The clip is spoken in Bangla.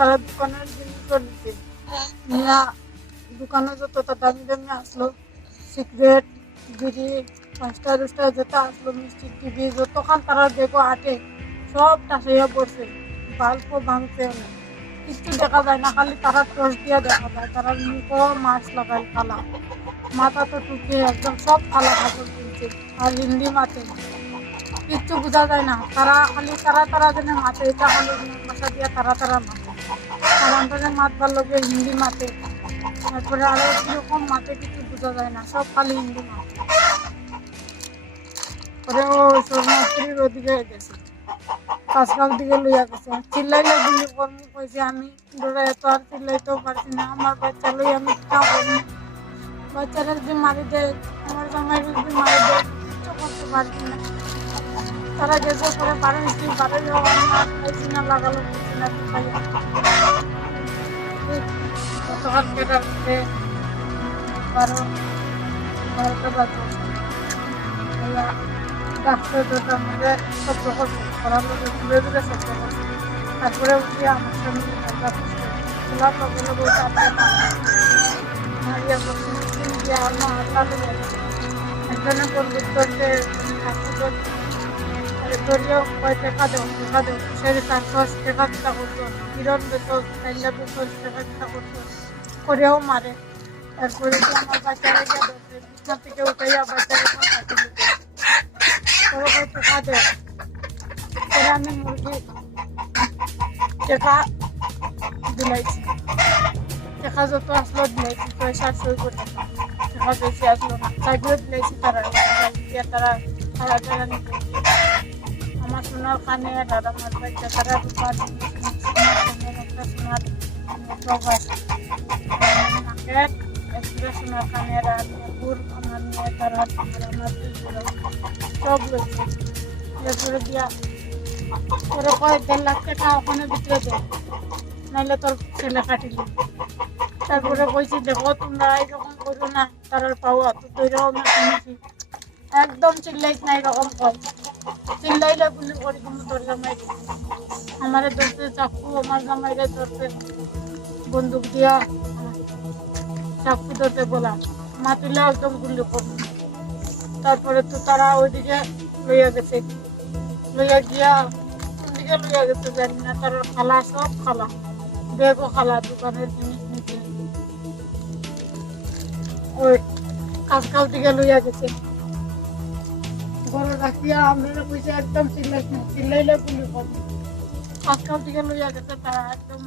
তারা দোকানের জিনিস দিচ্ছে নিয়া দোকানে যত দামি দামি আসলো সিগারেট বিড়ি 5টা 10টা যত আসলো মিষ্টি টিভি যতক্ষণ তারা দেখো আটে সব টাসাইয়া পড়ছে বাল্বও ভাঙছে কিছু দেখা যায় না, খালি তারা টর্চ দিয়া দেখা যায়। তারা মুখও মাস্ক লাগাই কালা, মাথা তো টুকে একদম সব কালা কাপড় কিনছে আর হিন্দি মাতে কিচ্ছু বোঝা যায় না। তারা খালি তারা যেন মাতে এটা খালি ভাষা দিয়া তারা মাতে আর আমরা মাত ভাল লাগে হিন্দি মাতে, তারপরে আরো কিরকম মাতে কিছু বোঝা যায় না, সব খালি হিন্দি মাতে। পরে ও স্বর্ণাস্ত্রীর ওদিকে গেছে, কাজগাঁও দিকে লইয়া গেছে, চিল্লাইলে গুলি করবো কইছে। আমি ধরে এত আর চিল্লাইতেও পারছি না, আমার বাচ্চা লই আমি তা করবো, বাচ্চারা যদি মারি দেয় আমার জামাই যদি মারি দেয় কিচ্ছু করতে পারছি না। তারা গেছে পরে বারো যাওয়া আমার খাইছি না, লাগালো খাইছি না খাইয়া গতকাল কেটাতে 12টা বাজে ডাক্তার দুটোর মধ্যে শব্দ করছে, করার লোকে ঘুরে ঘুরে শব্দ করছে। তারপরে উঠে আমার সঙ্গে খোলার লগে লগে মারিয়া করছে দিয়ে আমার হাতটা লেগে গেছে। একজনের বন্ধুত্বকে ধরিয়েও কয় টাকা দেও সে 400 টাকা দিতা করতো, কিরণ দিত 4 টাকা দিতা করতো, করেও মারে। তারপরে আমার বাচ্চারা গিয়ে ধরছে, বিছনা থেকে উঠাইয়া বাচ্চারা কাটি দিতে টাকা দেয়। পরে আমি মুরগি টাকা দিলাইছি, টাকা যত আসলো দিলাইছি, 700 টাকা বেশি আসলো না, চাইলেও দিলাইছি। তারা তারা নিতে আমার সোনার কানে আর আমার বাচ্চা তারা রূপার একটা সোনার একটা সোনার কানের আর পুর আমার মেয়ে তারা আমার সব রয়েছে দিয়া ওরা কয় 1.5 লাখ টাকা ওখানে ভিতরে দেয়, নাইলে তোর ছেলে কাটিল। তারপরে কইছি দেখো তোমরা এরকম করো না, তারার পাওয়া তো তৈরাও না শুনেছি, একদম চিল্লাইস না এরকম কর, চিল্লাইলে গুলি করি তুমি তোর জামাই আমারে ধরতে চাকু, আমার জামাইরে ধরতে বন্দুক দিয়া চাকু ধরতে বলা, মাতিলে একদম গুলি করবো। তারপরে তো তারা ওইদিকে লইয়া গেছে, লইয়া গিয়া ওইদিকে লইয়া গেছে জানি না, তার খালা সব খালা বেগও খালা দোকানের জিনিস নিতে ওই কাজগাঁও দিকে লইয়া গেছে। ঘরে রাখিয়া আমরা কইছে একদম চিল্লাইস না, চিল্লাইলে গুলি করবো। কাজগাঁও দিকে লইয়া গেছে তারা একদম